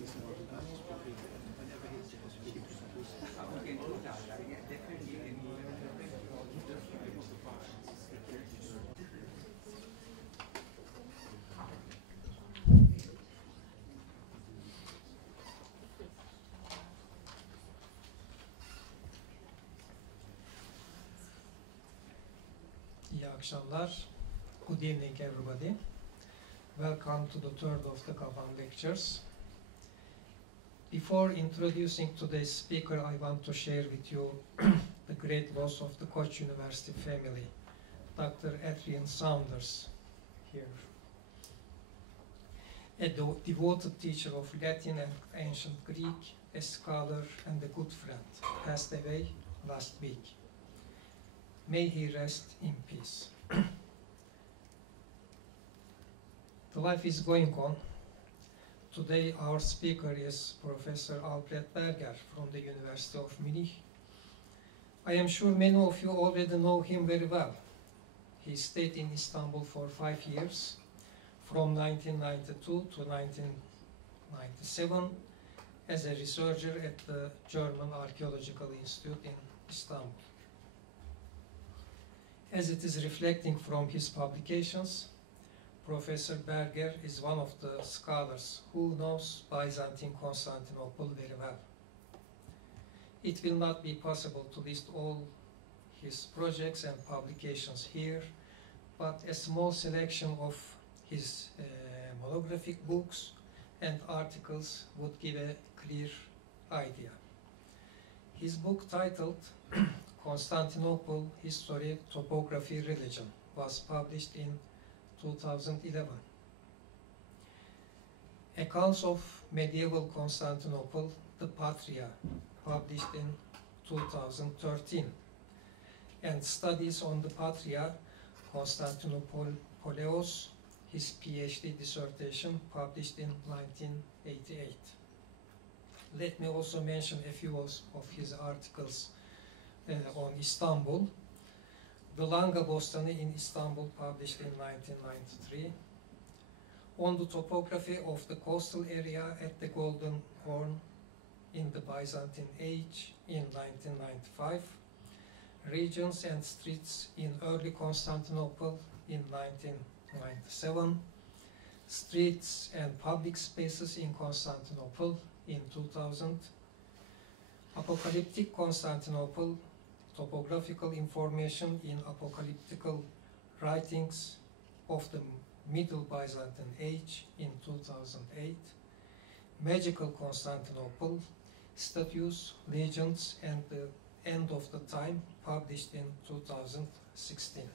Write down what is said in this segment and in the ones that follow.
İyi akşamlar. Good evening, everybody. Welcome to the third of the GABAM Lectures. Before introducing today's speaker, I want to share with you the great loss of the Koç University family, Dr. Adrian Saunders, here. A devoted teacher of Latin and ancient Greek, a scholar and a good friend, passed away last week. May he rest in peace. The life is going on. Today our speaker is Professor Albrecht Berger from the University of Munich. I am sure many of you already know him very well. He stayed in Istanbul for 5 years, from 1992 to 1997, as a researcher at the German Archaeological Institute in Istanbul. As it is reflecting from his publications, Professor Berger is one of the scholars who knows Byzantine Constantinople very well. It will not be possible to list all his projects and publications here, but a small selection of his monographic books and articles would give a clear idea. His book titled Constantinople History, Topography, Religion was published in 2011. Accounts of Medieval Constantinople, the Patria, published in 2013. And Studies on the Patria, Constantinopoleos, his PhD dissertation, published in 1988. Let me also mention a few of his articles on Istanbul. The Langa Bostani in Istanbul, published in 1993. On the topography of the coastal area at the Golden Horn in the Byzantine Age in 1995. Regions and streets in early Constantinople in 1997. Streets and public spaces in Constantinople in 2000. Apocalyptic Constantinople, topographical information in apocalyptical writings of the Middle Byzantine Age in 2008, Magical Constantinople, Statues, Legends, and the End of the Time, published in 2016.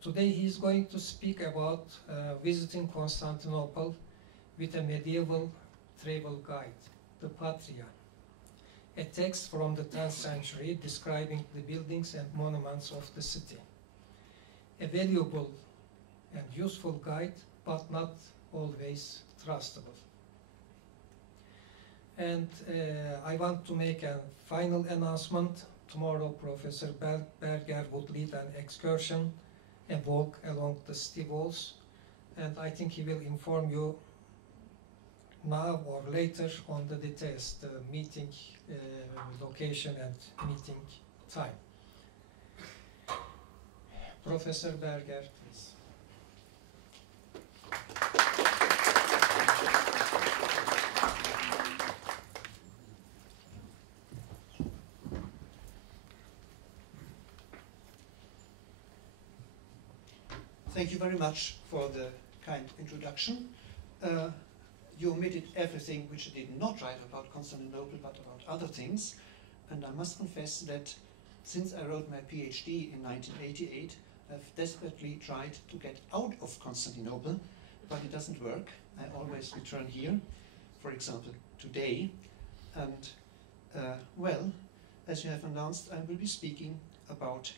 Today he is going to speak about visiting Constantinople with a medieval travel guide, the Patria, a text from the 10th century describing the buildings and monuments of the city. A valuable and useful guide, but not always trustable. And I want to make a final announcement. Tomorrow Professor Berger would lead an excursion, a walk along the city walls, and I think he will inform you now or later on the details, the meeting location and meeting time. Professor Berger, please. Thank you very much for the kind introduction. You omitted everything which I did not write about Constantinople, but about other things. And I must confess that since I wrote my PhD in 1988, I've desperately tried to get out of Constantinople, but it doesn't work. I always return here, for example, today. And, well, as you have announced, I will be speaking about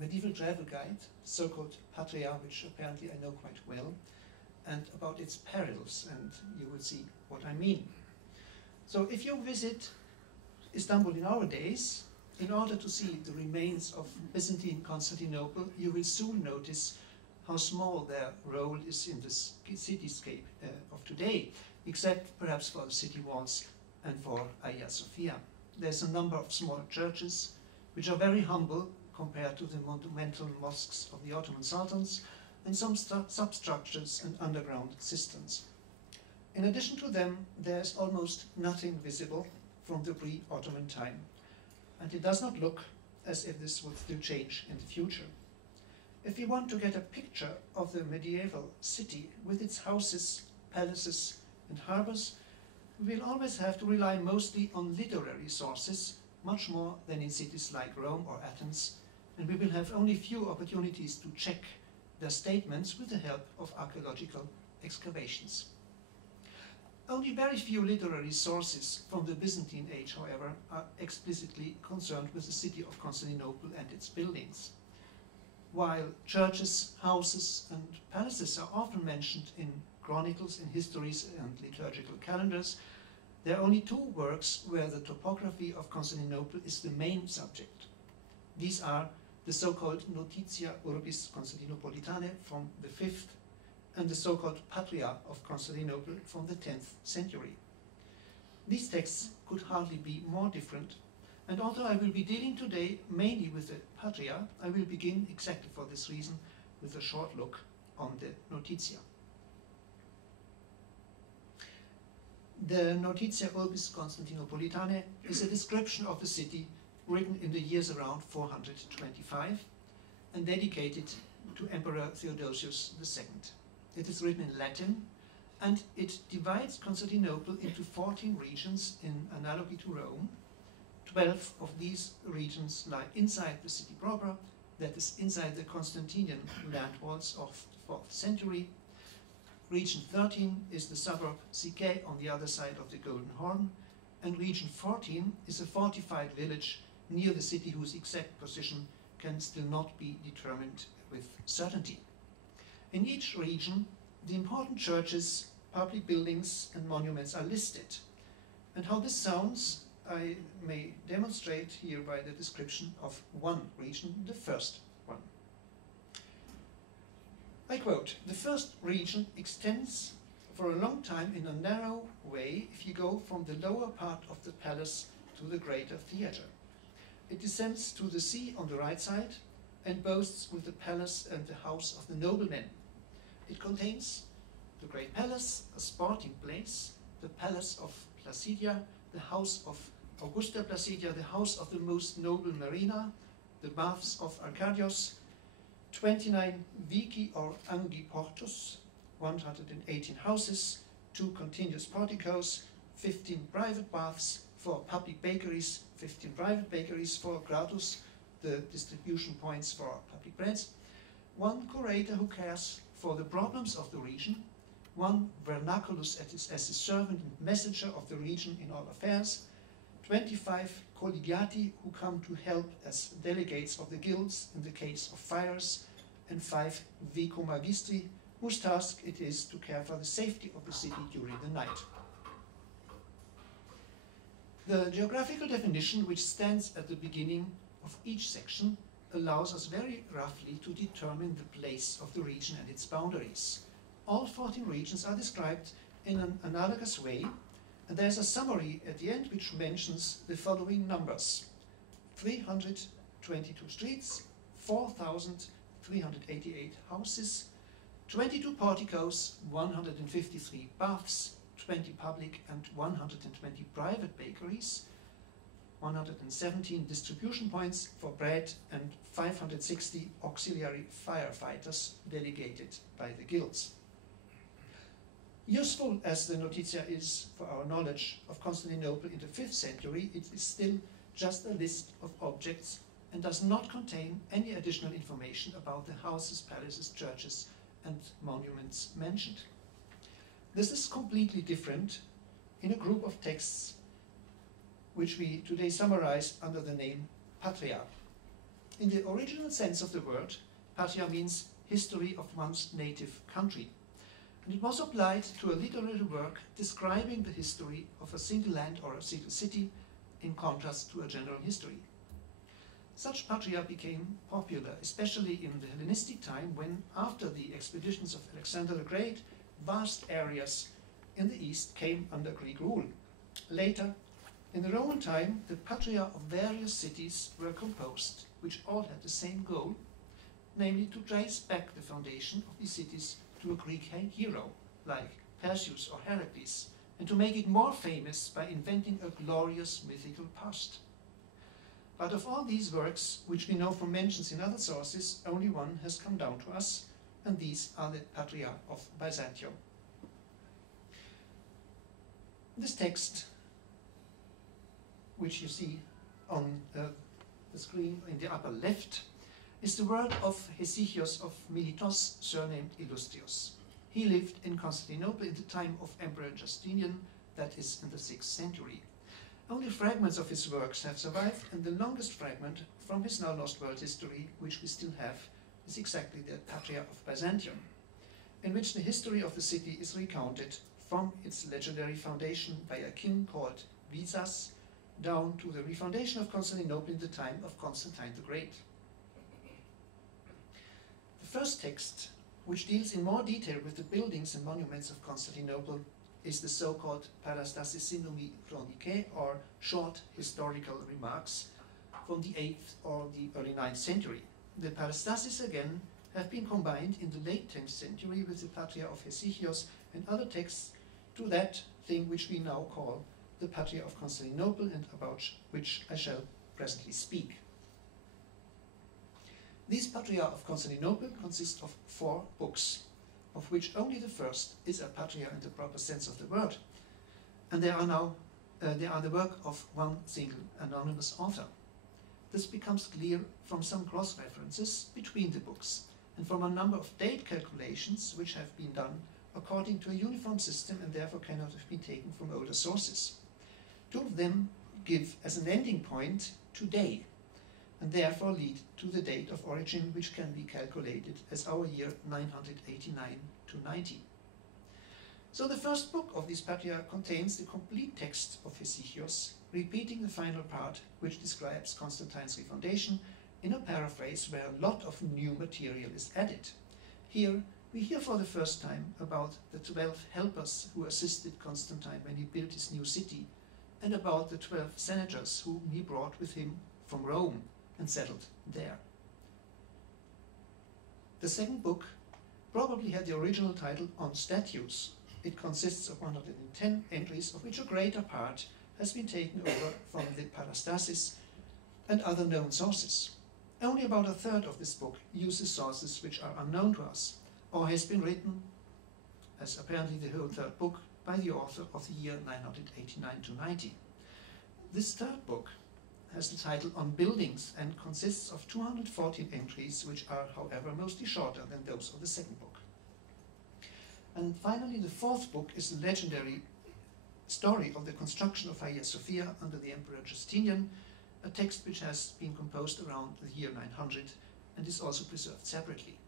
medieval travel guide, so-called Patria, which apparently I know quite well, and about its perils, and you will see what I mean. So if you visit Istanbul in our days, in order to see the remains of Byzantine Constantinople, you will soon notice how small their role is in the cityscape of today. except perhaps for the city walls and for Hagia Sophia. There's a number of small churches which are very humble compared to the monumental mosques of the Ottoman sultans, and some substructures and underground cisterns. In addition to them, there's almost nothing visible from the pre-Ottoman time, and it does not look as if this would still change in the future. If you want to get a picture of the medieval city with its houses, palaces, and harbors, we will always have to rely mostly on literary sources, much more than in cities like Rome or Athens, and we will have only few opportunities to check their statements with the help of archaeological excavations. Only very few literary sources from the Byzantine age, however, are explicitly concerned with the city of Constantinople and its buildings. While churches, houses, and palaces are often mentioned in chronicles, in histories, and liturgical calendars, there are only two works where the topography of Constantinople is the main subject. These are the so-called Notitia Urbis Constantinopolitane from the 5th and the so-called Patria of Constantinople from the 10th century. These texts could hardly be more different, and although I will be dealing today mainly with the Patria, I will begin exactly for this reason with a short look on the Notitia. The Notitia Urbis Constantinopolitane is a description of the city written in the years around 425 and dedicated to Emperor Theodosius II. It is written in Latin, and it divides Constantinople into 14 regions in analogy to Rome. 12 of these regions lie inside the city proper, that is, inside the Constantinian land walls of the 4th century. Region 13 is the suburb Psyche on the other side of the Golden Horn, and region 14 is a fortified village near the city whose exact position can still not be determined with certainty. In each region, the important churches, public buildings, and monuments are listed. And how this sounds, I may demonstrate here by the description of one region, the first one. I quote, "The first region extends for a long time in a narrow way if you go from the lower part of the palace to the greater theatre. It descends to the sea on the right side and boasts with the palace and the house of the noblemen. It contains the great palace, a sporting place, the palace of Placidia, the house of Augusta Placidia, the house of the most noble Marina, the baths of Arcadius, 29 vici or angiportus, 118 houses, 2 continuous porticos, 15 private baths, 4 public bakeries, 15 private bakeries, 4 gradus, the distribution points for public breads, 1 curator who cares for the problems of the region, 1 vernaculus as a servant and messenger of the region in all affairs, 25 collegiati who come to help as delegates of the guilds in the case of fires, and 5 vicomagistri whose task it is to care for the safety of the city during the night." The geographical definition which stands at the beginning of each section allows us very roughly to determine the place of the region and its boundaries. All 14 regions are described in an analogous way, and there is a summary at the end which mentions the following numbers: 322 streets, 4,388 houses, 22 porticos, 153 baths, 20 public and 120 private bakeries, 117 distribution points for bread, and 560 auxiliary firefighters delegated by the guilds. Useful as the Notitia is for our knowledge of Constantinople in the 5th century, it is still just a list of objects and does not contain any additional information about the houses, palaces, churches, and monuments mentioned. This is completely different in a group of texts which we today summarize under the name Patria. In the original sense of the word, Patria means history of one's native country, and it was applied to a literary work describing the history of a single land or a single city in contrast to a general history. Such Patria became popular, especially in the Hellenistic time when, after the expeditions of Alexander the Great, vast areas in the east came under Greek rule. Later, in the Roman time, the patria of various cities were composed, which all had the same goal, namely to trace back the foundation of these cities to a Greek hero, like Perseus or Heracles, and to make it more famous by inventing a glorious mythical past. But of all these works, which we know from mentions in other sources, only one has come down to us, and these are the Patria of Byzantium. This text, which you see on the screen in the upper left, is the word of Hesychios of Miletos, surnamed Illustrious. He lived in Constantinople in the time of Emperor Justinian, that is in the 6th century. Only fragments of his works have survived, and the longest fragment from his now lost world history, which we still have, is exactly the Patria of Byzantium, in which the history of the city is recounted from its legendary foundation by a king called Visas down to the refoundation of Constantinople in the time of Constantine the Great. The first text, which deals in more detail with the buildings and monuments of Constantinople, is the so-called Peristalsis Synnomi Chronicae, or short historical remarks, from the 8th or the early 9th century. The Peristalsis again have been combined in the late 10th century with the Patria of Hesychios and other texts to that thing which we now call the Patria of Constantinople, and about which I shall presently speak. These Patria of Constantinople consist of 4 books, of which only the first is a Patria in the proper sense of the word, and they are the work of one single anonymous author. This becomes clear from some cross-references between the books, and from a number of date calculations which have been done according to a uniform system and therefore cannot have been taken from older sources. 2 of them give as an ending point today, and therefore lead to the date of origin, which can be calculated as our year 989 to 90. So the first book of this Patria contains the complete text of Hesychios, repeating the final part, which describes Constantine's refoundation, in a paraphrase where a lot of new material is added. Here we hear for the first time about the 12 helpers who assisted Constantine when he built his new city, and about the 12 senators whom he brought with him from Rome and settled there. The second book probably had the original title On Statues. It consists of 110 entries, of which a greater part has been taken over from the Peristalsis and other known sources. Only about a third of this book uses sources which are unknown to us, or has been written, as apparently the whole third book, by the author of the year 989 to 90. This third book has the title On Buildings and consists of 214 entries, which are, however, mostly shorter than those of the second book. And finally, the fourth book is the legendary story of the construction of Hagia Sophia under the Emperor Justinian, a text which has been composed around the year 900 and is also preserved separately.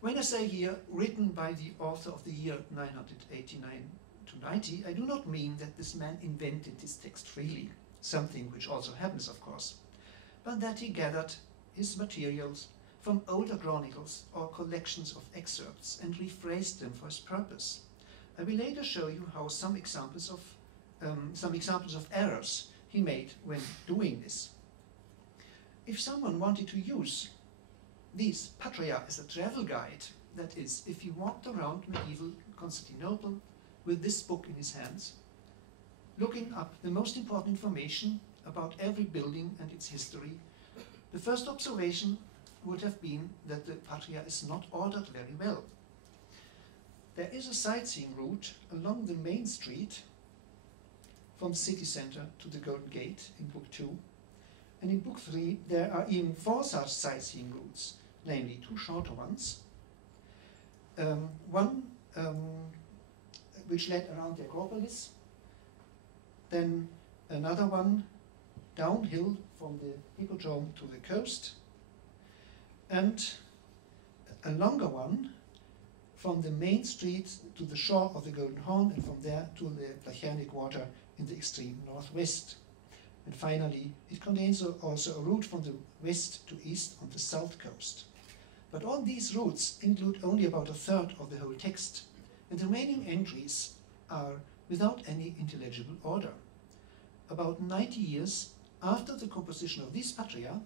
When I say here, written by the author of the year 989 to 90, I do not mean that this man invented this text freely, something which also happens, of course, but that he gathered his materials from older chronicles or collections of excerpts and rephrased them for his purpose. I will later show you how some examples of errors he made when doing this. If someone wanted to use these Patria as a travel guide, that is, if he walked around medieval Constantinople with this book in his hands, looking up the most important information about every building and its history, the first observation would have been that the Patria is not ordered very well. There is a sightseeing route along the main street from the city center to the Golden Gate in Book 2, and in Book 3 there are even 4 such sightseeing routes, namely 2 shorter ones, one which led around the Acropolis, then another one downhill from the Hippodrome to the coast, and a longer one from the main street to the shore of the Golden Horn, and from there to the Plachanic Water in the extreme northwest. And finally, it contains also a route from the west to east on the south coast. But all these routes include only about a third of the whole text, and the remaining entries are without any intelligible order. About 90 years after the composition of this Patria,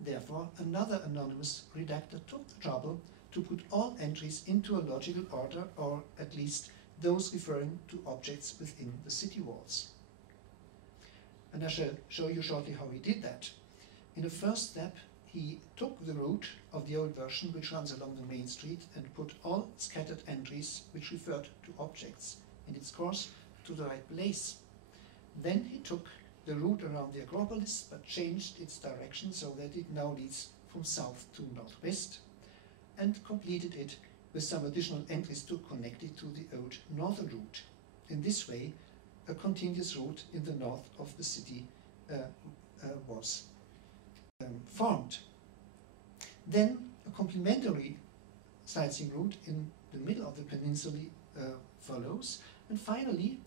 therefore, another anonymous redactor took the trouble to put all entries into a logical order, or at least those referring to objects within the city walls. And I shall show you shortly how he did that. In the first step, he took the route of the old version which runs along the main street and put all scattered entries which referred to objects in its course to the right place. Then he took the route around the Acropolis but changed its direction so that it now leads from south to northwest, and completed it with some additional entries to connect it to the old northern route. In this way, a continuous route in the north of the city was formed. Then a complementary sightseeing route in the middle of the peninsula follows, and finally,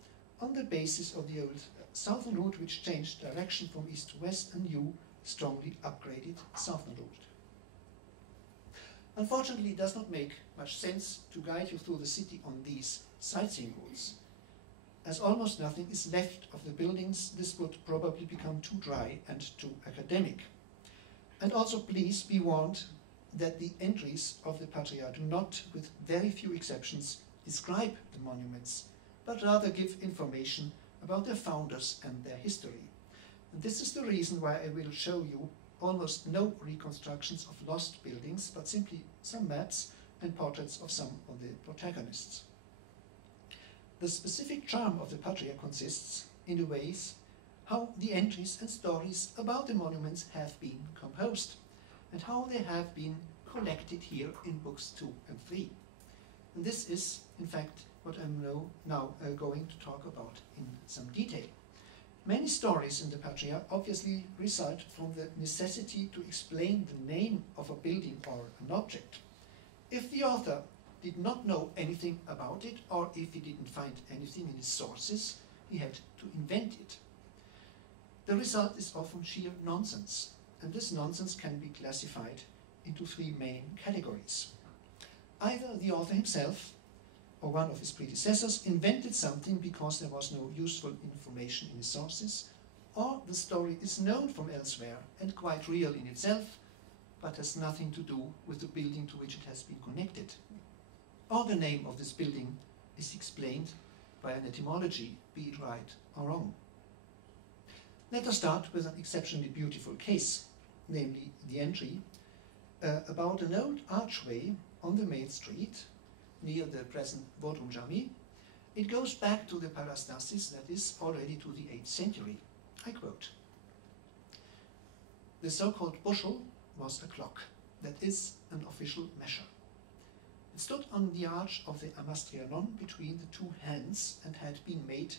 on the basis of the old southern route, which changed direction from east to west, a new, strongly upgraded southern route. Unfortunately, it does not make much sense to guide you through the city on these sightseeing routes. As almost nothing is left of the buildings, this would probably become too dry and too academic. And also please be warned that the entries of the Patria do not, with very few exceptions, describe the monuments, but rather give information about their founders and their history. And this is the reason why I will show you almost no reconstructions of lost buildings, but simply some maps and portraits of some of the protagonists. The specific charm of the Patria consists in the ways how the entries and stories about the monuments have been composed, and how they have been collected here in books 2 and 3. And this is, in fact, what I'm now going to talk about in some detail. Many stories in the Patria obviously result from the necessity to explain the name of a building or an object. If the author did not know anything about it, or if he didn't find anything in his sources, he had to invent it. The result is often sheer nonsense, and this nonsense can be classified into 3 main categories. Either the author himself or one of his predecessors invented something because there was no useful information in his sources, or the story is known from elsewhere and quite real in itself, but has nothing to do with the building to which it has been connected. Or the name of this building is explained by an etymology, be it right or wrong. Let us start with an exceptionally beautiful case, namely the entry about an old archway on the main street near the present Bodrum Jami. It goes back to the Peristalsis, that is, already to the 8th century. I quote, "The so-called bushel was a clock, that is, an official measure. It stood on the arch of the Amastrianon between the 2 hands and had been made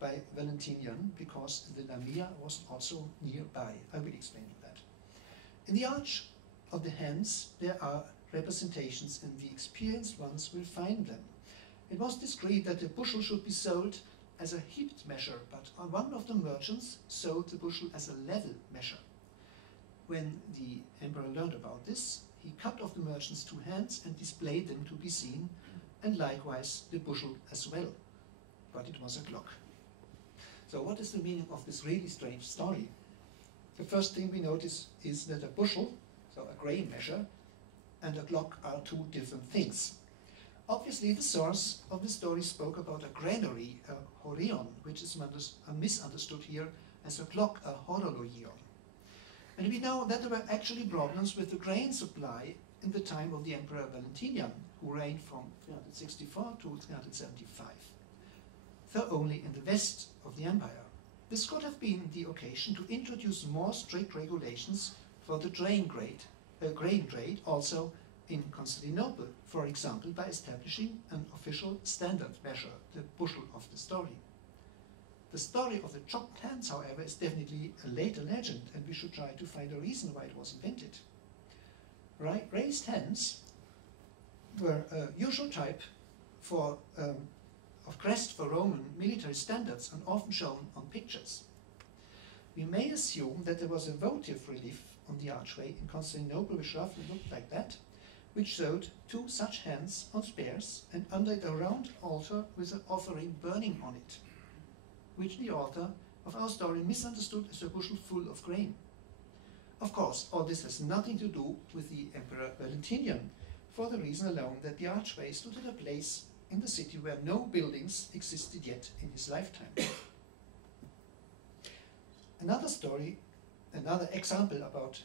by Valentinian because the Lamia was also nearby." I will explain that. In the arch of the hands there are representations, and the experienced ones will find them. It was decreed that the bushel should be sold as a heaped measure, but one of the merchants sold the bushel as a level measure. When the emperor learned about this, he cut off the merchant's 2 hands and displayed them to be seen, and likewise the bushel as well. But it was a clock. So what is the meaning of this really strange story? The first thing we notice is that a bushel, so a grain measure, and a clock are 2 different things. Obviously, the source of the story spoke about a granary, a horion, which is misunderstood here as a clock, a horologion. And we know that there were actually problems with the grain supply in the time of the Emperor Valentinian, who reigned from 364 to 375, though only in the west of the empire. This could have been the occasion to introduce more strict regulations for the grain trade also in Constantinople, for example, by establishing an official standard measure, the bushel of the story. The story of the chopped hands, however, is definitely a later legend, and we should try to find a reason why it was invented. Raised hands were a usual type of crest for Roman military standards and often shown on pictures. We may assume that there was a votive relief on the archway in Constantinople which roughly looked like that, which showed two such hands on spears, and under it a round altar with an offering burning on it, which the author of our story misunderstood as a bushel full of grain. Of course, all this has nothing to do with the Emperor Valentinian, for the reason alone that the archway stood at a place in the city where no buildings existed yet in his lifetime. Another story, another example about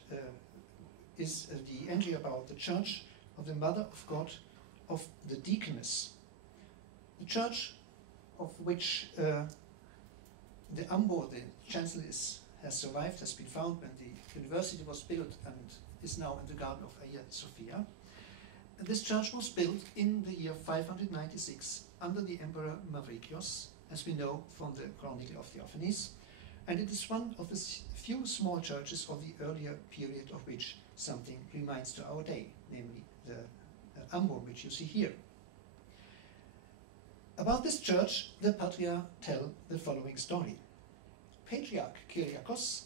is the entry about the Church of the Mother of God of the Deaconess. The church of which the Ambo, the chancel, has survived, has been found when the university was built and is now in the garden of Hagia Sophia. This church was built in the year 596 under the Emperor Mavrikios, as we know from the Chronicle of Theofilos, and it is one of the few small churches of the earlier period of which something remains to our day, namely the Ambo, which you see here. About this church, the Patria tell the following story. Patriarch Kyriakos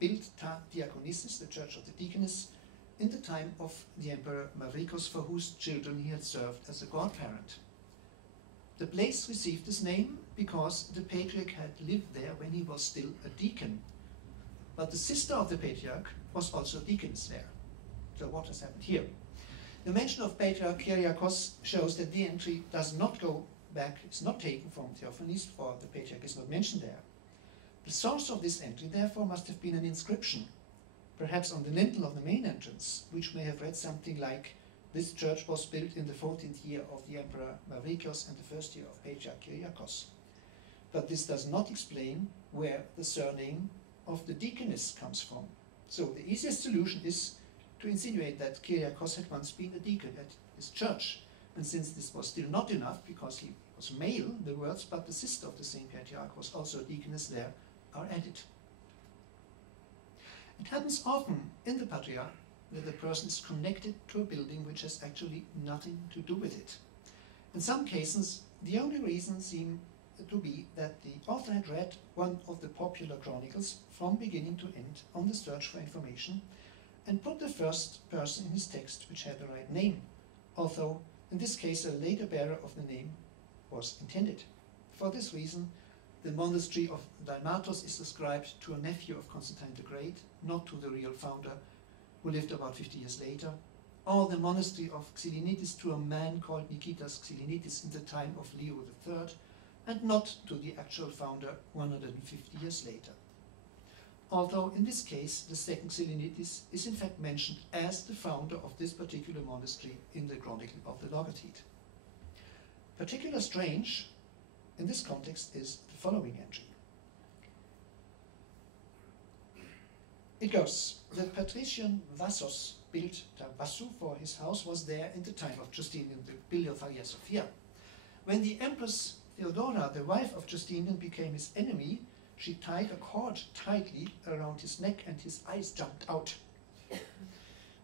built Ta Diakonissis, the church of the Deaconess, in the time of the Emperor Mavrikos, for whose children he had served as a godparent. The place received this name because the patriarch had lived there when he was still a deacon. But the sister of the patriarch was also deaconess there. So what has happened here? The mention of Patriarch Kyriakos shows that the entry does not go back, it's not taken from Theophanes, for the patriarch is not mentioned there. The source of this entry therefore must have been an inscription, perhaps on the lintel of the main entrance, which may have read something like, "This church was built in the 14th year of the Emperor Mavrikios and the 1st year of Patriarch Kyriakos." But this does not explain where the surname of the deaconess comes from. So the easiest solution is to insinuate that Kyriakos had once been a deacon at his church, and since this was still not enough, because he was male, the words "but the sister of the same patriarch was also a deaconess there" are added. It happens often in the Patria that the person is connected to a building which has actually nothing to do with it. In some cases, the only reason seems to be that the author had read one of the popular chronicles from beginning to end on the search for information and put the first person in his text which had the right name, although in this case a later bearer of the name was intended. For this reason, the monastery of Dalmatos is ascribed to a nephew of Constantine the Great, not to the real founder, who lived about 50 years later, or the monastery of Xylinitis to a man called Nikitas Xylinitis in the time of Leo III, and not to the actual founder 150 years later. Although in this case the second Xylinitis is in fact mentioned as the founder of this particular monastery in the Chronicle of the Logothete. Particularly strange in this context is the following entry. It goes, the patrician Vassos built Tabassu for his house was there in the time of Justinian, the builder of Hagia Sophia. When the Empress Theodora, the wife of Justinian, became his enemy, she tied a cord tightly around his neck and his eyes jumped out.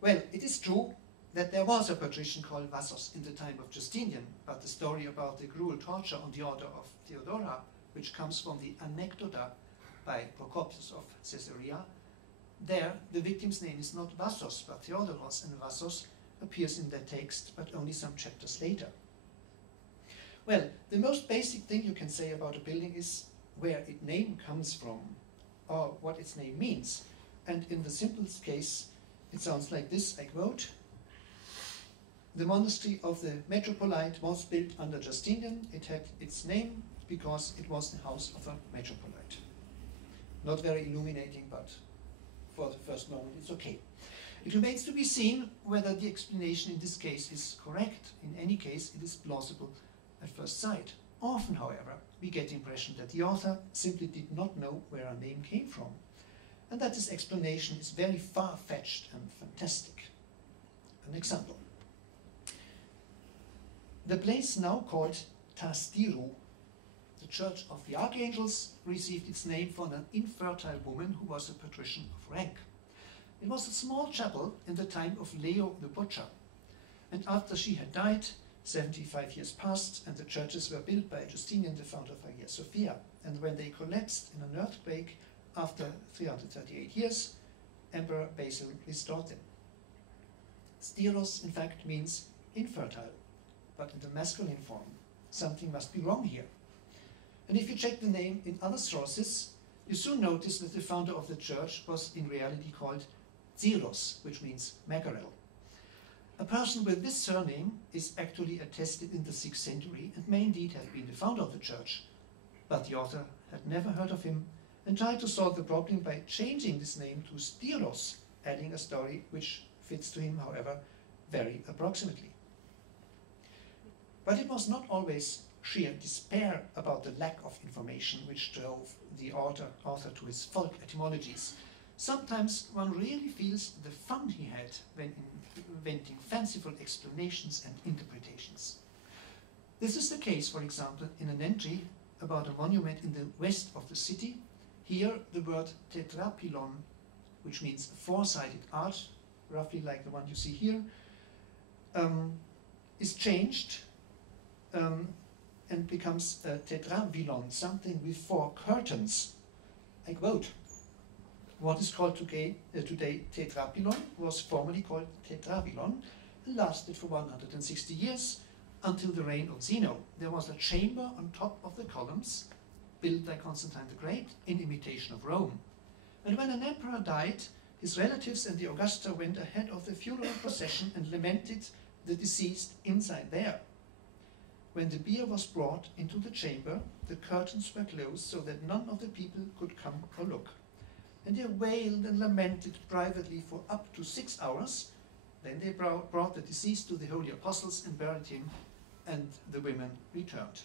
Well, it is true that there was a patrician called Vassos in the time of Justinian, but the story about the cruel torture on the order of Theodora, which comes from the Anecdota by Procopius of Caesarea, there the victim's name is not Vassos but Theodoros, and Vassos appears in that text but only some chapters later. Well, the most basic thing you can say about a building is where its name comes from or what its name means. And in the simplest case, it sounds like this, I quote, "The monastery of the Metropolite was built under Justinian. It had its name because it was the house of a Metropolite." Not very illuminating, but for the first moment it's okay. It remains to be seen whether the explanation in this case is correct. In any case, it is plausible at first sight. Often, however, we get the impression that the author simply did not know where a name came from, and that this explanation is very far-fetched and fantastic. An example. The place now called Tastiru, the Church of the Archangels, received its name from an infertile woman who was a patrician of rank. It was a small chapel in the time of Leo the Butcher, and after she had died, 75 years passed, and the churches were built by Justinian, the founder of Hagia Sophia, and when they collapsed in an earthquake after 338 years, Emperor Basil restored them. Steros, in fact, means infertile, but in the masculine form. Something must be wrong here. And if you check the name in other sources, you soon notice that the founder of the church was in reality called Zeros, which means Mackerel. A person with this surname is actually attested in the 6th century and may indeed have been the founder of the church, but the author had never heard of him and tried to solve the problem by changing this name to Steros, adding a story which fits to him, however, very approximately. But it was not always sheer despair about the lack of information which drove the author to his folk etymologies. Sometimes one really feels the fun he had when inventing fanciful explanations and interpretations. This is the case, for example, in an entry about a monument in the west of the city. Here the word tetrapylon, which means four-sided arch, roughly like the one you see here, is changed and becomes tetravylon, something with 4 curtains. I quote, "What is called today tetrapylon was formerly called tetravylon and lasted for 160 years until the reign of Zeno. There was a chamber on top of the columns built by Constantine the Great in imitation of Rome. And when an emperor died, his relatives and the Augusta went ahead of the funeral procession and lamented the deceased inside there. When the bier was brought into the chamber, the curtains were closed so that none of the people could come or look. And they wailed and lamented privately for up to 6 hours. Then they brought the deceased to the holy apostles and buried him, and the women returned."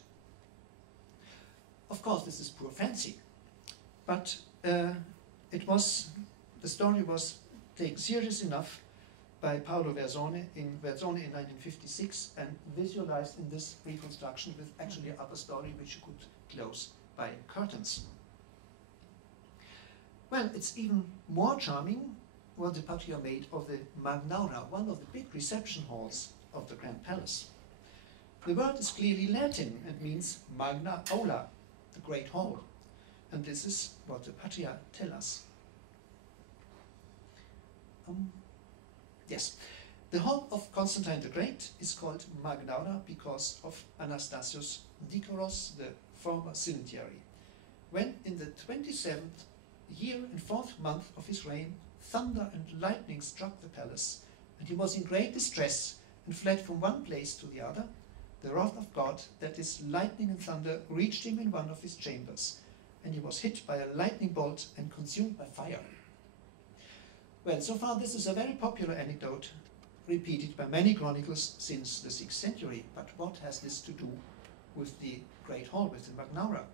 Of course, this is poor fancy, but the story was taken serious enough by Paolo Verzone in 1956 and visualized in this reconstruction with actually another story which you could close by curtains. Well, it's even more charming what the Patria made of the Magdala, one of the big reception halls of the Grand Palace. The word is clearly Latin and means Magna Aula, the Great Hall. And this is what the Patria tell us. Yes, the hall of Constantine the Great is called Magdala because of Anastasius Dikoros, the former syntary. When in the 27th year and 4th month of his reign, thunder and lightning struck the palace, and he was in great distress and fled from one place to the other, the wrath of God, that is lightning and thunder, reached him in one of his chambers, and he was hit by a lightning bolt and consumed by fire. Well, so far this is a very popular anecdote, repeated by many chronicles since the 6th century. But what has this to do with the Great Hall, with the Magdala?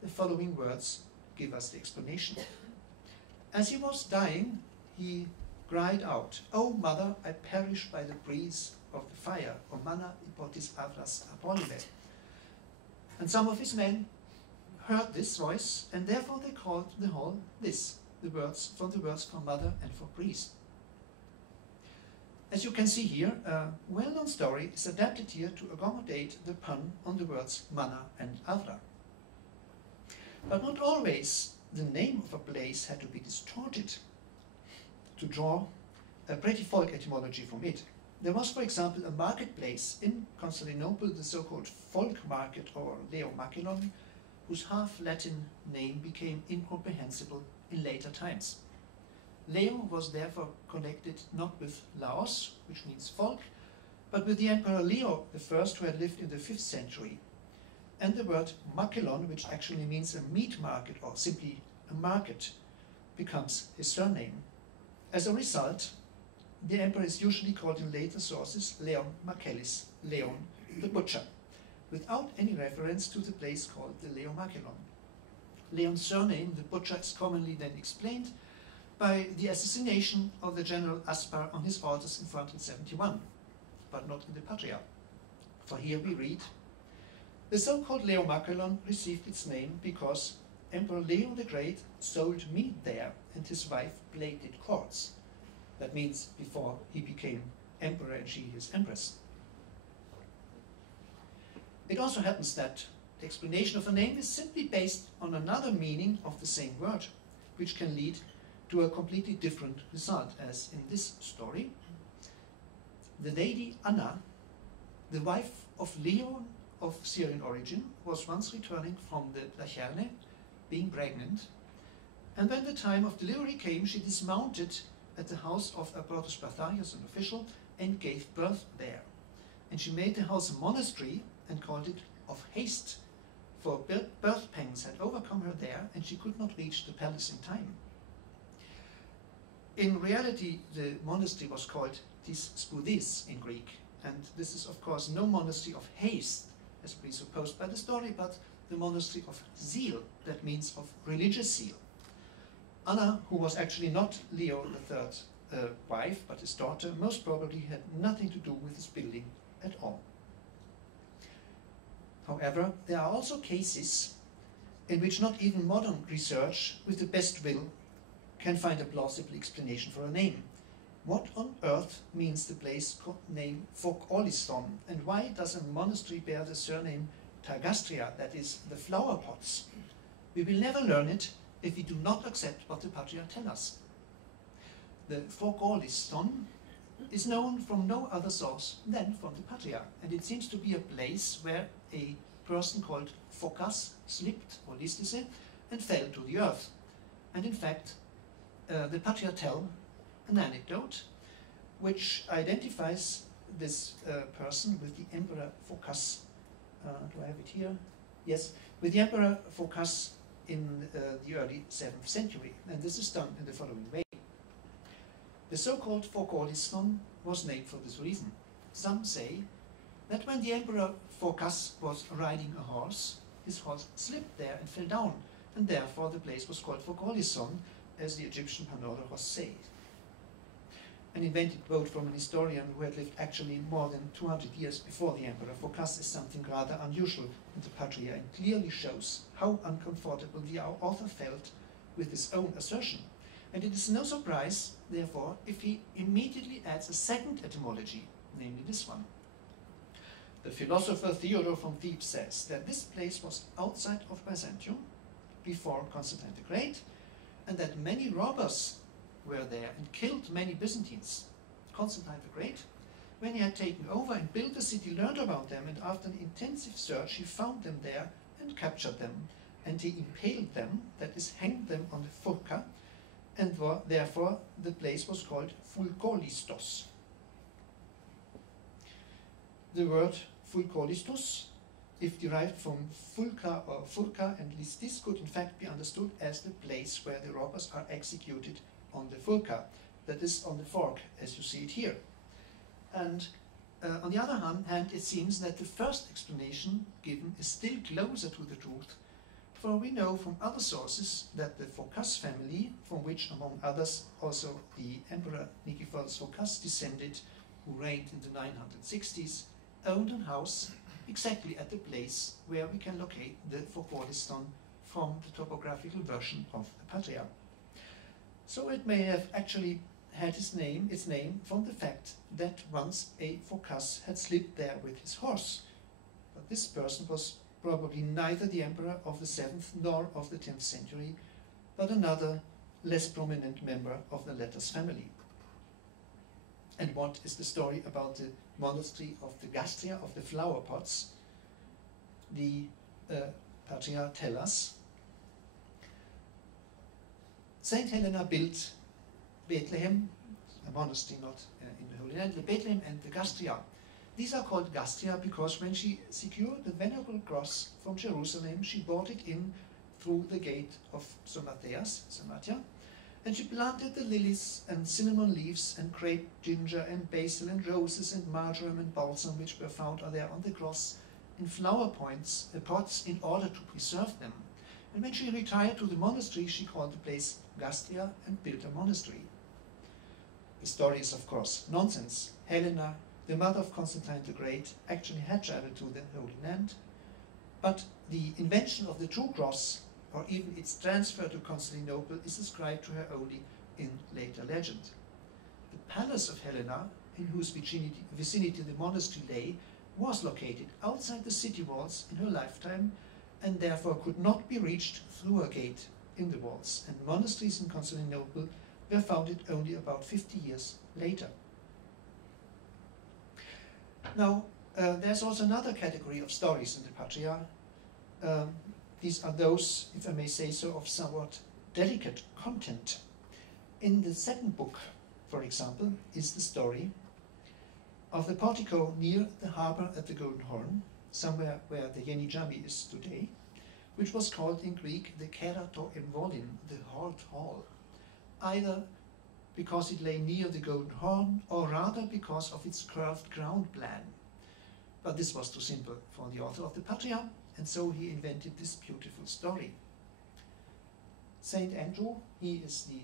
The following words give us the explanation. As he was dying, he cried out, "O mother, I perish by the breeze of the fire, o mana hypotis avras apollile." And some of his men heard this voice, and therefore they called the hall this, the words for mother and for priest. As you can see here, a well-known story is adapted here to accommodate the pun on the words mana and avra. But not always the name of a place had to be distorted to draw a pretty folk etymology from it. There was, for example, a marketplace in Constantinople, the so-called Volcker Market, or Leomakilon, whose half-Latin name became incomprehensible in later times. Leo was therefore connected not with Laos, which means folk, but with the Emperor Leo I, who had lived in the 5th century. And the word Makilon, which actually means a meat market or simply a market, becomes his surname. As a result, the emperor is usually called in later sources Leon Makellis, Leon the butcher, without any reference to the place called the Leomakilon. Leon's surname, the butcher, is commonly then explained by the assassination of the general Aspar on his orders in 471, but not in the Patria. For here we read, "The so-called Leomakilon received its name because Emperor Leo the Great sold meat there and his wife plaited cords." That means before he became emperor and she his empress. It also happens that the explanation of a name is simply based on another meaning of the same word, which can lead to a completely different result, as in this story. The lady Anna, the wife of Leo of Syrian origin, was once returning from the Lacherne, being pregnant, and when the time of delivery came, she dismounted at the house of Albrecht Berger, an official, and gave birth there. And she made the house a monastery and called it of haste, for birth pangs had overcome her there, and she could not reach the palace in time. In reality, the monastery was called tis spoudis in Greek, and this is of course no monastery of haste, as presupposed by the story, but the monastery of zeal, that means of religious zeal. Anna, who was actually not Leo III's wife, but his daughter, most probably had nothing to do with this building at all. However, there are also cases in which not even modern research, with the best will, can find a plausible explanation for a name. What on earth means the place name Volkoliston, and why does a monastery bear the surname Gastrea, that is, the flower pots? We will never learn it if we do not accept what the Patria tell us. The Volkoliston is known from no other source than from the Patria, and it seems to be a place where a person called Phocas slipped, or listise, and fell to the earth. And in fact, the Patria tell an anecdote which identifies this person with the Emperor Phocas. Do I have it here? Yes, with the Emperor Phocas in the early 7th century, and this is done in the following way. The so-called Volkoliston was named for this reason. Some say that when the Emperor Phocas was riding a horse, his horse slipped there and fell down, and therefore the place was called Volkoliston, as the Egyptian Panoramos say. An invented quote from an historian who had lived actually more than 200 years before the Emperor Phocas is something rather unusual in the Patria, and clearly shows how uncomfortable the author felt with his own assertion. And it is no surprise, therefore, if he immediately adds a second etymology, namely this one. The philosopher Theodore from Thebes says that this place was outside of Byzantium before Constantine the Great, and that many robbers were there and killed many Byzantines. Constantine the Great, when he had taken over and built the city, learned about them, and after an intensive search he found them there and captured them, and he impaled them, that is, hanged them on the furca, and therefore the place was called Fulkolistos. The word Fulkolistos, if derived from fulca or furca and listis, could in fact be understood as the place where the robbers are executed on the furca, that is, on the fork, as you see it here. And on the other hand, it seems that the first explanation given is still closer to the truth, for we know from other sources that the Phocas family, from which among others also the Emperor Nikephoros Phocas descended, who reigned in the 960s, owned a house exactly at the place where we can locate the Volkoliston from the topographical version of the Patria. So it may have actually had its name from the fact that once a Phocas had slipped there with his horse. But this person was probably neither the emperor of the 7th nor of the 10th century, but another, less prominent member of the latter's family. And what is the story about the monastery of the Gastrea, of the flower pots? The Patria tell us. Saint Helena built Bethlehem, a monastery not in the Holy Land, the Bethlehem and the Gastrea. These are called Gastrea because when she secured the venerable cross from Jerusalem, she brought it in through the gate of Samaria, and she planted the lilies and cinnamon leaves and grape, ginger and basil and roses and marjoram and balsam, which were found there on the cross, in flower pots in order to preserve them. And when she retired to the monastery, she called the place Gastrea and built a monastery. The story is, of course, nonsense. Helena, the mother of Constantine the Great, actually had traveled to the Holy Land, but the invention of the true cross, or even its transfer to Constantinople, is ascribed to her only in later legend. The palace of Helena, in whose vicinity the monastery lay, was located outside the city walls in her lifetime, and therefore could not be reached through a gate in the walls, and monasteries in Constantinople were founded only about 50 years later. Now, there's also another category of stories in the Patria. These are those, if I may say so, of somewhat delicate content. In the second book, for example, is the story of the portico near the harbor at the Golden Horn, somewhere where the Yeni Jami is today, which was called in Greek the Kerato Emvolin, the Halt Hall, either because it lay near the Golden Horn, or rather because of its curved ground plan. But this was too simple for the author of the Patria, and so he invented this beautiful story. Saint Andrew, he is the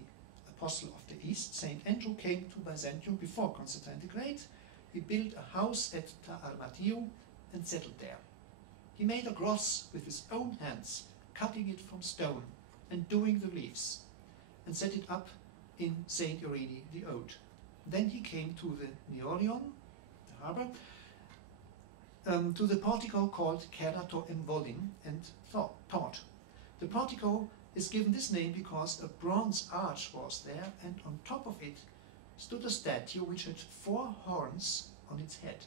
apostle of the East. Saint Andrew came to Byzantium before Constantine the Great. He built a house at Ta Armatiu and settled there. He made a cross with his own hands, cutting it from stone and doing the leaves, and set it up in Saint Irene the Old. Then he came to the Neorion, the harbor, to the portico called Kerato Emvolin, and taught. The portico is given this name because a bronze arch was there, and on top of it stood a statue which had 4 horns on its head.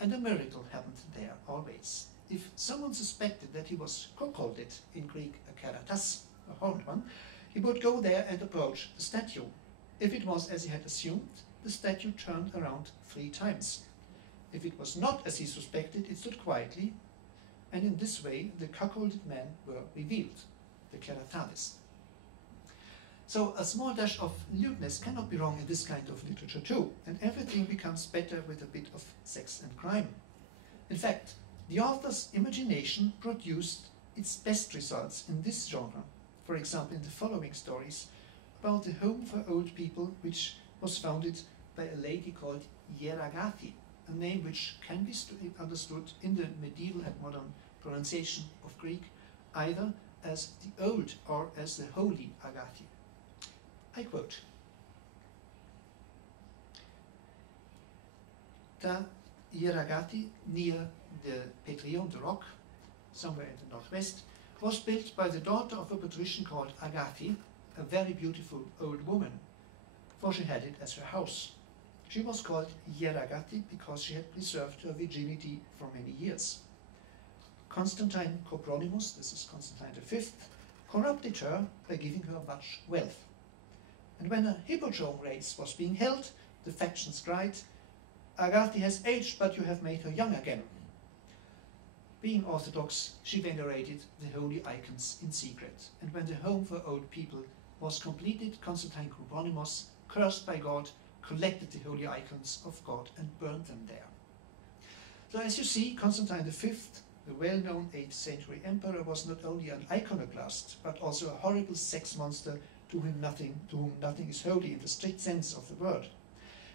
And a miracle happened there always. If someone suspected that he was cuckolded, in Greek a keratas, a horned one, he would go there and approach the statue. If it was as he had assumed, the statue turned around 3 times. If it was not as he suspected, it stood quietly, and in this way the cuckolded men were revealed, the keratalis. So a small dash of lewdness cannot be wrong in this kind of literature too, and everything becomes better with a bit of sex and crime. In fact, the author's imagination produced its best results in this genre, for example in the following stories about the home for old people which was founded by a lady called Ieragathi, a name which can be understood in the medieval and modern pronunciation of Greek either as the old or as the holy Agathi. I quote, Ta Ieragathi, near the Petrion, the rock, somewhere in the northwest, was built by the daughter of a patrician called Agathi, a very beautiful old woman, for she had it as her house. She was called Ieragathi because she had preserved her virginity for many years. Constantine Copronymus, this is Constantine V, corrupted her by giving her much wealth. And when a hippodrome race was being held, the factions cried, Agathi has aged, but you have made her young again. Being orthodox, she venerated the holy icons in secret, and when the home for old people was completed, Constantine Copronymus, cursed by God, collected the holy icons of God and burned them there. So as you see, Constantine V, the well-known 8th century emperor, was not only an iconoclast, but also a horrible sex monster to whom nothing is holy in the strict sense of the word.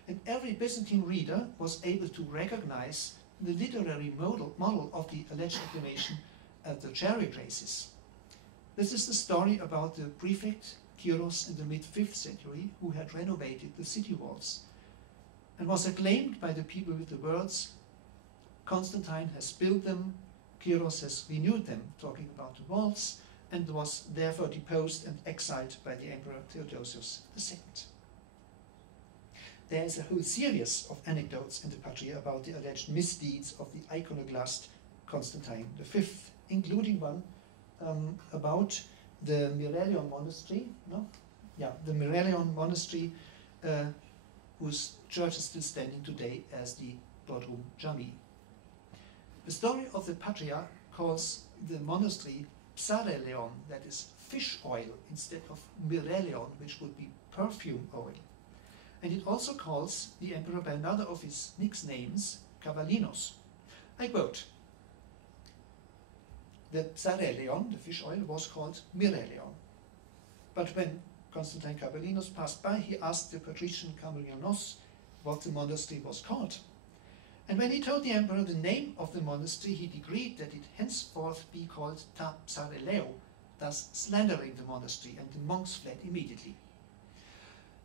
And every Byzantine reader was able to recognize the literary model of the alleged acclamation at the chariot races. This is the story about the prefect Kyros in the mid-5th century, who had renovated the city walls and was acclaimed by the people with the words, Constantine has built them, Kyros has renewed them, talking about the walls, and was therefore deposed and exiled by the Emperor Theodosius II. There is a whole series of anecdotes in the Patria about the alleged misdeeds of the iconoclast Constantine V, including one about the Mirelion Monastery, the Mirelion Monastery, whose church is still standing today as the Bodrum Jami. The story of the Patria calls the monastery Psareleon, that is fish oil, instead of Mirelion, which would be perfume oil. And it also calls the emperor by another of his nicknames, Cavalinos. I quote, the Psareleon, the fish oil, was called Mirelion. But when Constantine Cavalinos passed by, he asked the patrician Camulionos what the monastery was called. And when he told the emperor the name of the monastery, he decreed that it henceforth be called Ta Psareleo, thus slandering the monastery, and the monks fled immediately.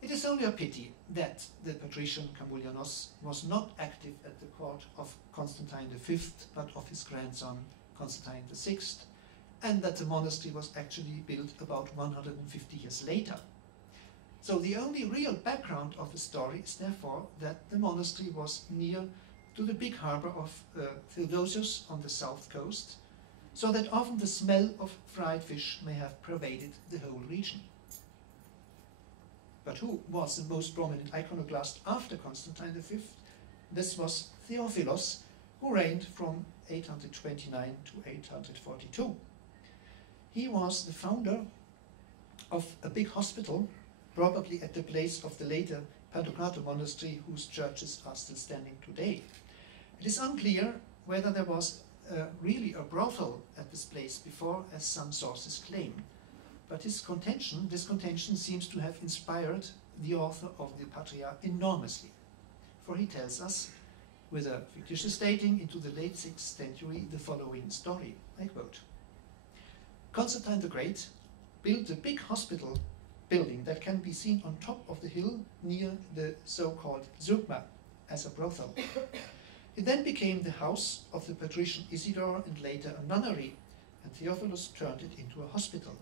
It is only a pity that the patrician Camulionos was not active at the court of Constantine V, but of his grandson Constantine VI, and that the monastery was actually built about 150 years later. So the only real background of the story is therefore that the monastery was near to the big harbor of Theofilos on the south coast, so that often the smell of fried fish may have pervaded the whole region. But who was the most prominent iconoclast after Constantine V? This was Theofilos, who reigned from 829 to 842. He was the founder of a big hospital, probably at the place of the later Pantocrator monastery, whose churches are still standing today. It is unclear whether there was really a brothel at this place before, as some sources claim. But this contention seems to have inspired the author of the Patria enormously. For he tells us, with a fictitious dating into the late 6th century, the following story. I quote: Constantine the Great built a big hospital building that can be seen on top of the hill near the so-called Zeugma as a brothel. It then became the house of the patrician Isidore and later a nunnery, and Theofilos turned it into a hospital.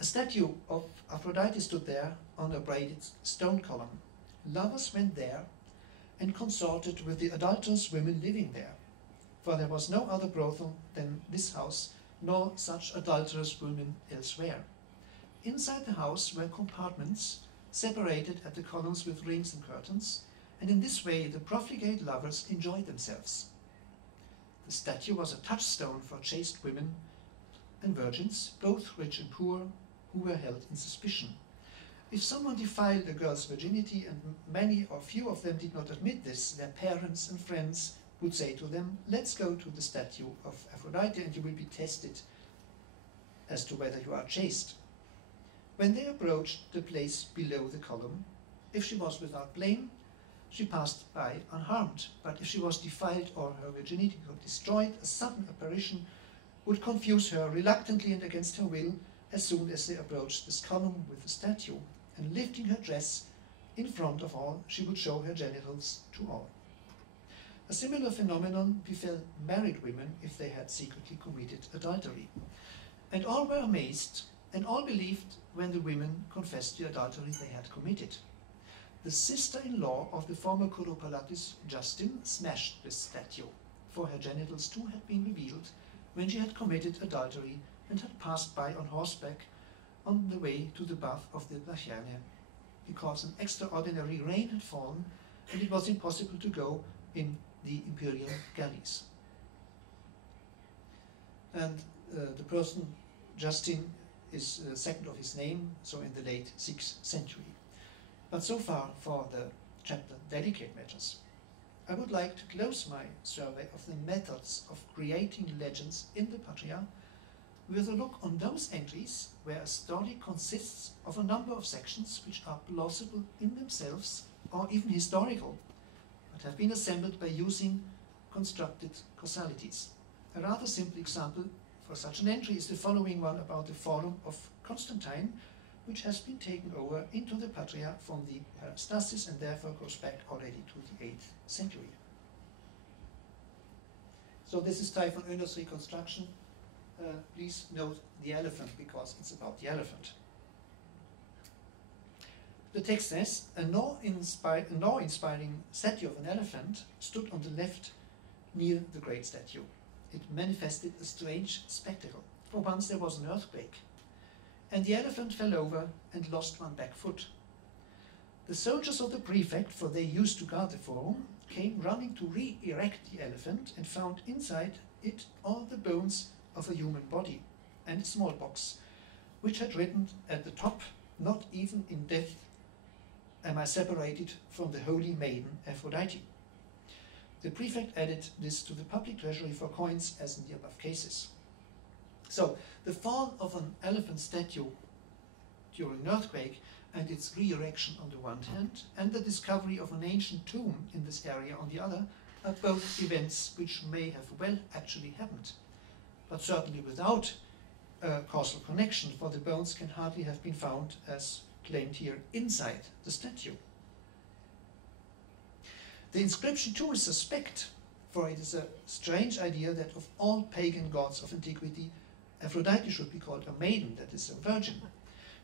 A statue of Aphrodite stood there on a braided stone column. Lovers went there and consorted with the adulterous women living there, for there was no other brothel than this house, nor such adulterous women elsewhere. Inside the house were compartments separated at the columns with rings and curtains, and in this way the profligate lovers enjoyed themselves. The statue was a touchstone for chaste women and virgins, both rich and poor, who were held in suspicion. If someone defiled a girl's virginity, and many or few of them did not admit this, their parents and friends would say to them, "Let's go to the statue of Aphrodite and you will be tested as to whether you are chaste." When they approached the place below the column, if she was without blame, she passed by unharmed, but if she was defiled or her virginity got destroyed, a sudden apparition would confuse her reluctantly and against her will as soon as they approached this column with the statue, and lifting her dress in front of all, she would show her genitals to all. A similar phenomenon befell married women if they had secretly committed adultery. And all were amazed, and all believed when the women confessed the adultery they had committed. The sister-in-law of the former Curopalatis, Justin, smashed this statue, for her genitals too had been revealed when she had committed adultery and had passed by on horseback on the way to the bath of the Bachiane, because an extraordinary rain had fallen and it was impossible to go in the imperial galleys. And the person, Justin, is second of his name, so in the late 6th century. But so far for the chapter Delicate Matters. I would like to close my survey of the methods of creating legends in the Patria with a look on those entries where a story consists of a number of sections which are plausible in themselves or even historical, but have been assembled by using constructed causalities. A rather simple example for such an entry is the following one about the Forum of Constantine, which has been taken over into the Patria from the Peristalsis and therefore goes back already to the 8th century. So this is Typhon Önner's reconstruction. Please note the elephant, because it's about the elephant. The text says, a awe-inspiring statue of an elephant stood on the left near the great statue. It manifested a strange spectacle. For once there was an earthquake, and the elephant fell over and lost one back foot. The soldiers of the prefect, for they used to guard the forum, came running to re-erect the elephant and found inside it all the bones of a human body and a small box, which had written at the top, "Not even in death am I separated from the holy maiden Aphrodite." The prefect added this to the public treasury for coins, as in the above cases. So, the fall of an elephant statue during an earthquake and its re-erection on the one hand, and the discovery of an ancient tomb in this area on the other, are both events which may have well actually happened, but certainly without a causal connection, for the bones can hardly have been found, as claimed here, inside the statue. The inscription too is suspect, for it is a strange idea that of all pagan gods of antiquity, Aphrodite should be called a maiden, that is, a virgin.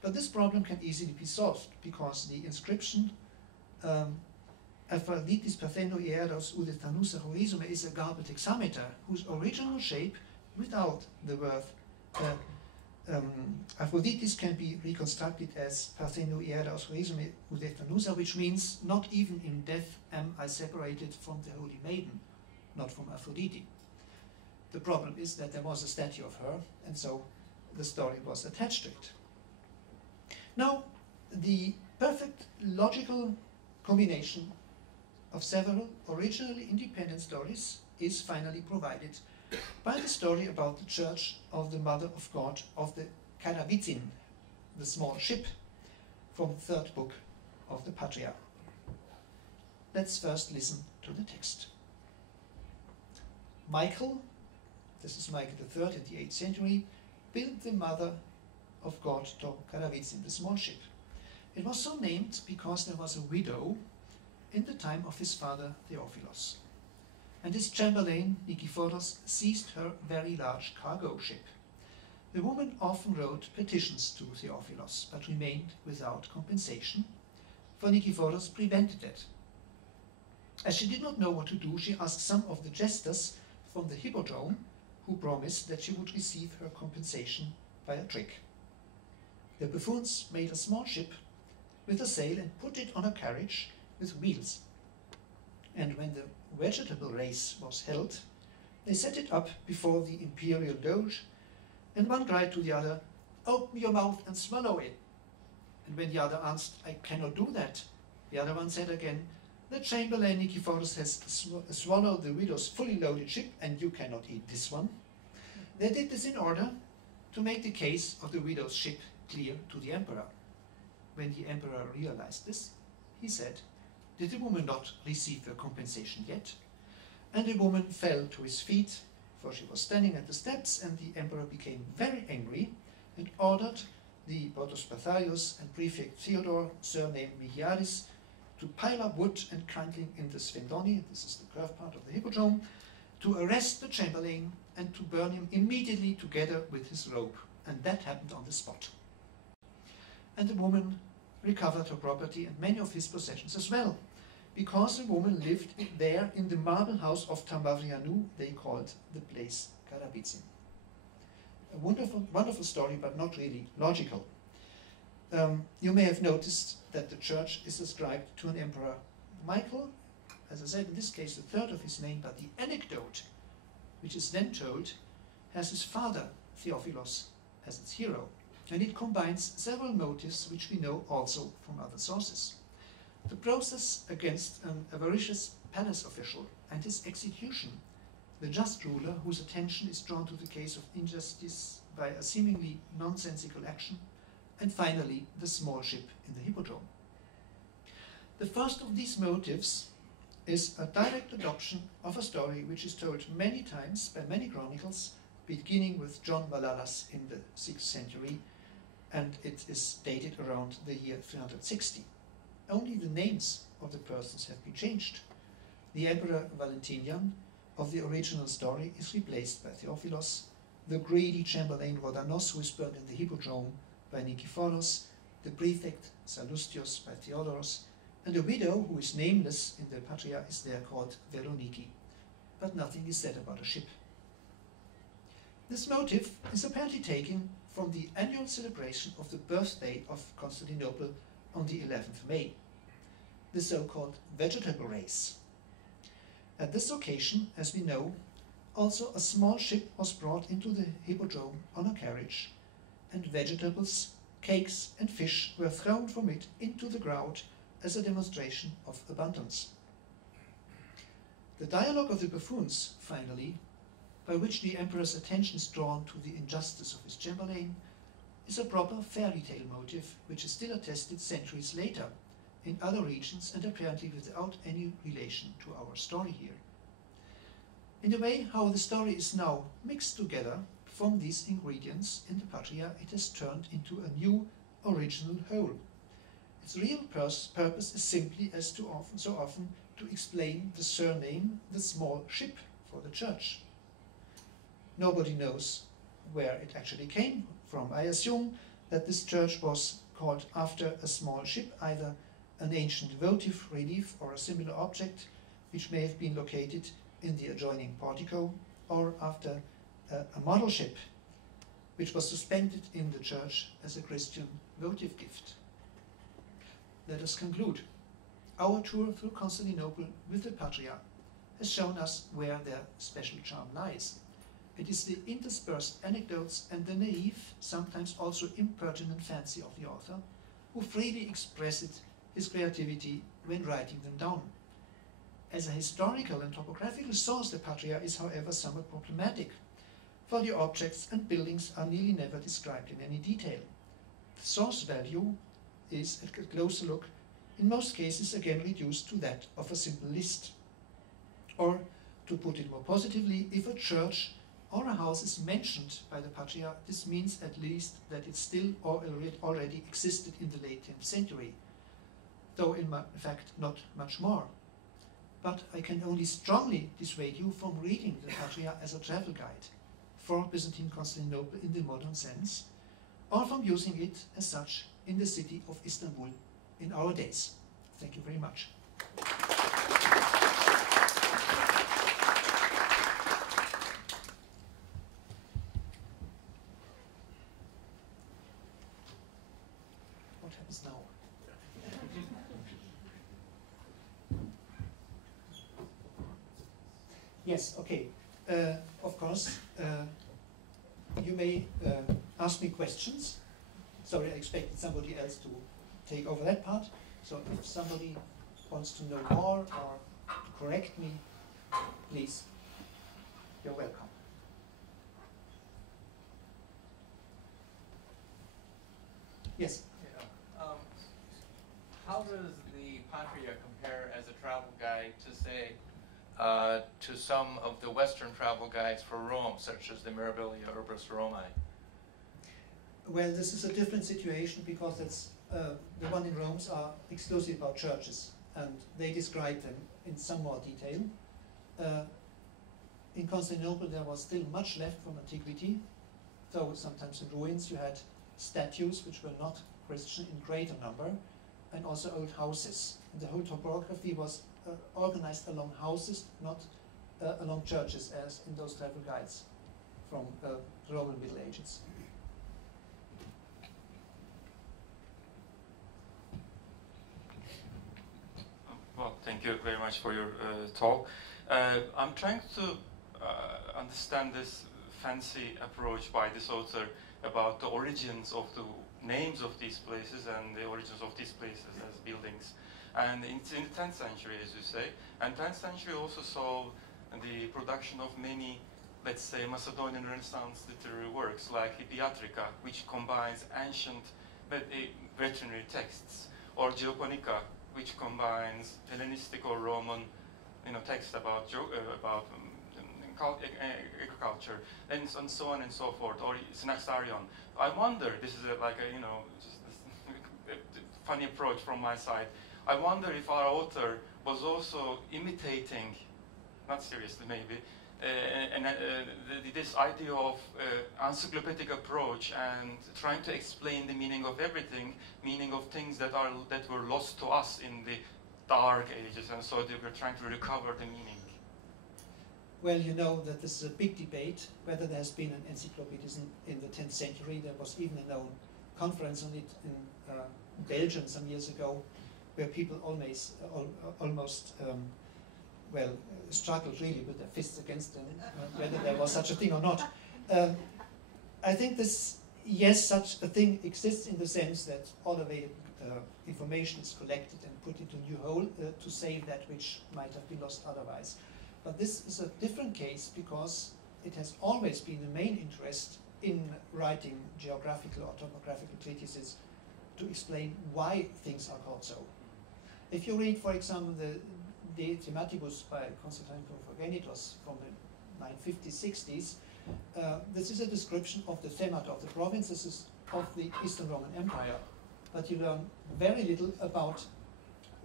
But this problem can easily be solved, because the inscription Aphroditis parthenoieros udethanusa horizome is a garbled hexameter whose original shape, without the word Aphroditis, can be reconstructed as parthenoieros horizome udethanusa, which means not even in death am I separated from the Holy Maiden, not from Aphrodite. The problem is that there was a statue of her, and so the story was attached to it. Now, the perfect logical combination of several originally independent stories is finally provided by the story about the Church of the Mother of God of the Karavizin, the small ship, from the third book of the Patria. Let's first listen to the text. Michael, this is Michael III in the 8th century, built the Mother of God to Karavizin, the small ship. It was so named because there was a widow in the time of his father Theofilos, and his chamberlain Nikephoros seized her very large cargo ship. The woman often wrote petitions to Theofilos, but remained without compensation, for Nikephoros prevented it. As she did not know what to do, she asked some of the jesters from the hippodrome, who promised that she would receive her compensation by a trick. The buffoons made a small ship with a sail and put it on a carriage with wheels. And when the vegetable race was held, they set it up before the imperial doge, and one cried to the other, "Open your mouth and swallow it." And when the other answered, "I cannot do that," the other one said again, "The chamberlain Nikephoros has swallowed the widow's fully loaded ship, and you cannot eat this one." They did this in order to make the case of the widow's ship clear to the emperor. When the emperor realized this, he said, "Did the woman not receive her compensation yet?" And the woman fell to his feet, for she was standing at the steps, and the emperor became very angry and ordered the Protospatarius and prefect Theodore, surnamed Mihiaris, to pile up wood and kindling in the Sphindoni, this is the curved part of the hippodrome, to arrest the chamberlain and to burn him immediately together with his robe. And that happened on the spot. And the woman recovered her property and many of his possessions as well, because the woman lived there in the marble house of Tamavrianou, they called the place Karavizin. A wonderful, wonderful story, but not really logical. You may have noticed that the church is ascribed to an emperor Michael, as I said, in this case, the third of his name, but the anecdote, which is then told, has his father, Theofilos, as its hero, and it combines several motives which we know also from other sources. The process against an avaricious palace official and his execution, the just ruler whose attention is drawn to the case of injustice by a seemingly nonsensical action, and finally the small ship in the hippodrome. The first of these motives is a direct adoption of a story which is told many times by many chronicles, beginning with John Malalas in the 6th century, and it is dated around the year 360. Only the names of the persons have been changed. The Emperor Valentinian of the original story is replaced by Theophilos, the greedy chamberlain Rhodanos, who is burned in the hippodrome, by Nikephoros, the prefect Sallustius by Theodoros, and a widow who is nameless in the Patria is there called Veroniki, but nothing is said about a ship. This motive is apparently taken from the annual celebration of the birthday of Constantinople on the 11th May, the so-called vegetable race. At this occasion, as we know, also a small ship was brought into the hippodrome on a carriage, and vegetables, cakes and fish were thrown from it into the crowd as a demonstration of abundance. The dialogue of the buffoons, finally, by which the emperor's attention is drawn to the injustice of his chamberlain, is a proper fairy tale motive which is still attested centuries later in other regions and apparently without any relation to our story here. In the way how the story is now mixed together from these ingredients in the Patria, it has turned into a new original whole. Its real purpose is simply, as so often, to explain the surname, the small ship, for the church. Nobody knows where it actually came from. I assume that this church was called after a small ship, either an ancient votive relief or a similar object which may have been located in the adjoining portico, or after a model ship which was suspended in the church as a Christian votive gift. Let us conclude. Our tour through Constantinople with the Patria has shown us where their special charm lies. It is the interspersed anecdotes and the naive, sometimes also impertinent fancy of the author, who freely expressed his creativity when writing them down. As a historical and topographical source, the Patria is, however, somewhat problematic, for the objects and buildings are nearly never described in any detail. The source value is, at a closer look, in most cases again reduced to that of a simple list. Or, to put it more positively, if a church or a house is mentioned by the Patria, this means at least that it still or already existed in the late 10th century, though in fact not much more. But I can only strongly dissuade you from reading the Patria as a travel guide for Byzantine Constantinople in the modern sense, or from using it as such in the city of Istanbul in our days. Thank you very much. What happens now? Yes, okay. Of course, you may ask me questions. Sorry, I expected somebody else to take over that part. So if somebody wants to know more or to correct me, please, you're welcome. Yes? Yeah. How does the Patria compare as a travel guide to, say, to some of the Western travel guides for Rome, such as the Mirabilia Urbis Romae? Well, this is a different situation because it's, the one in Rome are exclusively about churches, and they describe them in some more detail. In Constantinople there was still much left from antiquity, though sometimes in ruins you had statues which were not Christian in greater number, and also old houses. And the whole topography was organized along houses, not along churches as in those travel guides from the Roman Middle Ages. Well, thank you very much for your talk. I'm trying to understand this fancy approach by this author about the origins of the names of these places and the origins of these places as buildings. And it's in the 10th century, as you say, and 10th century also saw the production of many, let's say, Macedonian Renaissance literary works like Hippiatrica, which combines ancient veterinary texts, or Geoponica, which combines Hellenistic or Roman, text about agriculture, and so on and so forth, or Synaxarion. I wonder, this is just this funny approach from my side, I wonder if our author was also imitating, not seriously maybe, this idea of encyclopedic approach and trying to explain the meaning of everything, meaning of things that were lost to us in the Dark Ages, and so they were trying to recover the meaning. Well, you know that this is a big debate whether there has been an encyclopedism in the 10th century. There was even a known conference on it in Belgium some years ago, where people almost struggled really with their fists against them, whether there was such a thing or not. I think yes, such a thing exists in the sense that all available information is collected and put into a new whole to save that which might have been lost otherwise. But this is a different case because it has always been the main interest in writing geographical or topographical treatises to explain why things are called so. If you read, for example, the De Thematibus by Constantine Progenitus from the 950s, 60s, this is a description of the themata of the provinces of the Eastern Roman Empire. But you learn very little about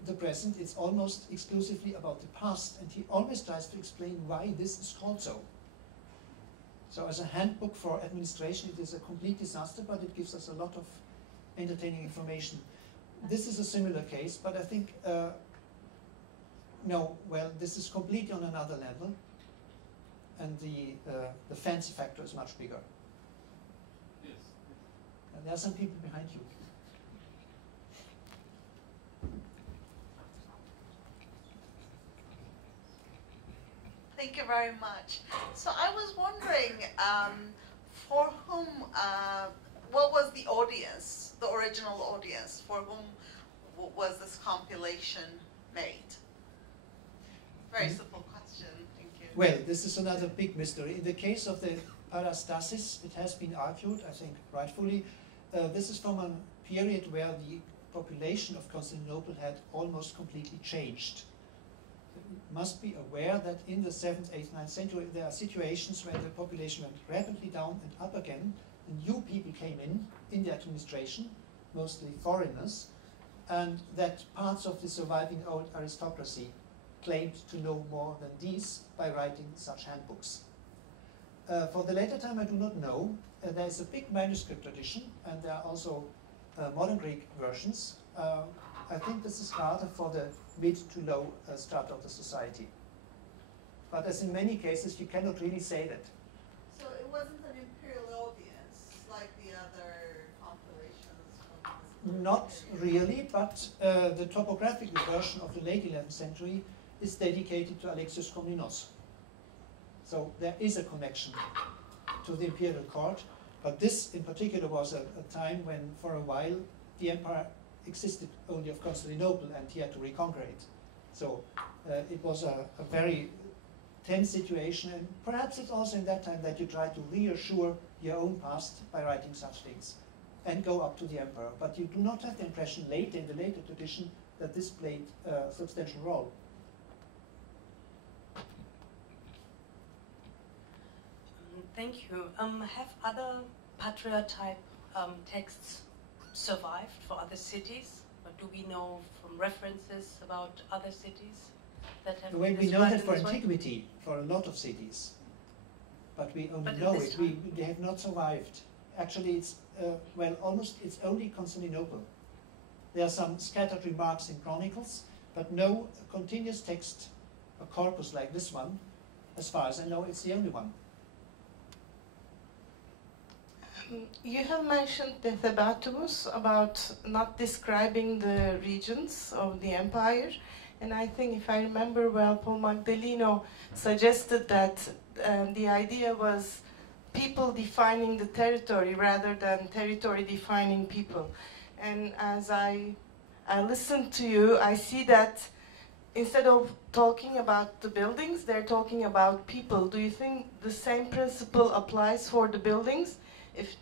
the present. It's almost exclusively about the past, and he always tries to explain why this is called so. So as a handbook for administration, it is a complete disaster, but it gives us a lot of entertaining information. this is a similar case, but I think, no, well, this is completely on another level, and the fancy factor is much bigger. Yes. And there are some people behind you. Thank you very much. So I was wondering, for whom, what was the audience, the original audience, for whom was this compilation made? Very simple question, thank you. Well, this is another big mystery. In the case of the Peristalsis, it has been argued, I think rightfully, this is from a period where the population of Constantinople had almost completely changed. You must be aware that in the 7th, 8th, 9th century there are situations where the population went rapidly down and up again, and new people came in the administration, mostly foreigners, and that parts of the surviving old aristocracy claimed to know more than these by writing such handbooks. For the later time I do not know. There is a big manuscript tradition, and there are also modern Greek versions. I think this is rather for the mid to low strata of the society. But as in many cases, you cannot really say that. So it wasn't an imperial audience like the other compilations from this Not period? really, but the topographical version of the late 11th century is dedicated to Alexios Komnenos. So there is a connection to the imperial court, but this in particular was a time when for a while the empire existed only of Constantinople and he had to reconquer it. So it was a very tense situation, and perhaps it's also in that time that you try to reassure your own past by writing such things and go up to the emperor. But you do not have the impression later, in the later tradition, that this played a substantial role. Thank you. Have other Patria type texts survived for other cities? Or do we know from references about other cities that have Well, been we know that described for in this way? antiquity, for a lot of cities, but we only But know this it. They have not survived. Actually, it's well, almost it's only Constantinople. There are some scattered remarks in chronicles, but no continuous text, a corpus like this one. As far as I know, it's the only one. You have mentioned the Thebatus about not describing the regions of the empire, and I think if I remember well, Paul Magdaleno suggested that the idea was people defining the territory rather than territory defining people. And as I listen to you, I see that instead of talking about the buildings, they're talking about people. Do you think the same principle applies for the buildings? If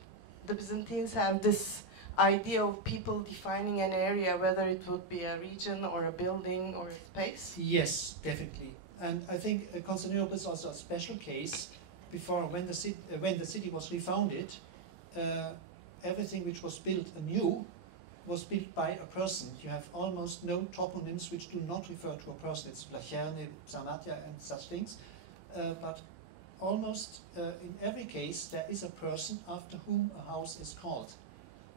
the Byzantines have this idea of people defining an area, whether it would be a region or a building or a space? Yes, definitely. And I think Constantinople is also a special case. Before, when the city was refounded, everything which was built anew was built by a person. You have almost no toponyms which do not refer to a person. It's Blacherne, Psarmatia, and such things. But almost in every case, there is a person after whom a house is called.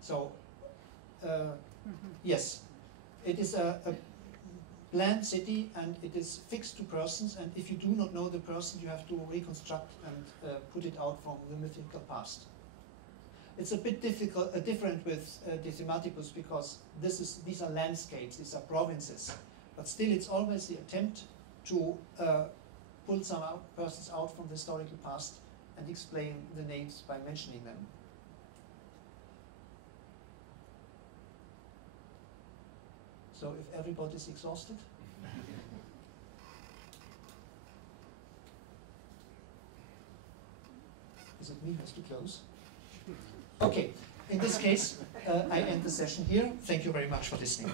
So, yes, it is a planned city, and it is fixed to persons, and if you do not know the person, you have to reconstruct and put it out from the mythical past. It's a bit different with Decimatibus, because these are landscapes, these are provinces, but still it's always the attempt to pull some persons out from the historical past and explain the names by mentioning them. So if everybody's exhausted? Is it me who has to close? Okay, in this case, I end the session here. Thank you very much for listening.